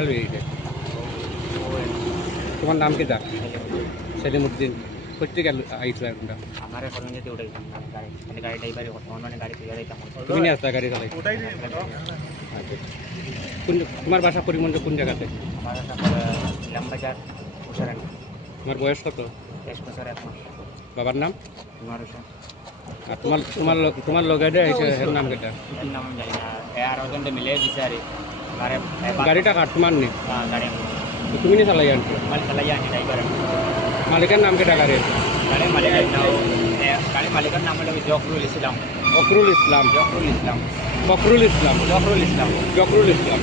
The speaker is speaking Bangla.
কেন হয়েছে তোমার নাম কি দা সেলিমুদ্দিন কোথেকে গেল আইসলা এখনটা আমার এখন যেতে উঠাইতাম গাড়ি মানে গাড়ি ড্রাইভারই করতাম মানে গাড়ি তুলে যাইতাম তুমি নিয়ে আসতা গাড়ি চালাই আচ্ছা কোন তোমার বাসা পরিমণ্ডল কোন জায়গাতে আমার ইলামবাজার উসারান তোমার বয়স কত 23 বছর 1 মাস বাবার নাম তোমার হোসেন আর তোমার লগে আইছে এর নাম কেটা এর নাম আমি জানি না আর ওজনটা মিলে বিচারি গাড়ি গাড়িটা কার তোমার নেই গাড়ি তুমি নিয়ে চালাই আনছো মাল চালাই আনি ড্রাইভার মালিকের নাম কেটা গাড়ির গাড়ি মালিকের নাম গাড়ি মালিকের নাম হলো জকরুল ইসলাম ফখরুল ইসলাম জকরুল ইসলাম ফখরুল ইসলাম জকরুল ইসলাম জকরুল ইসলাম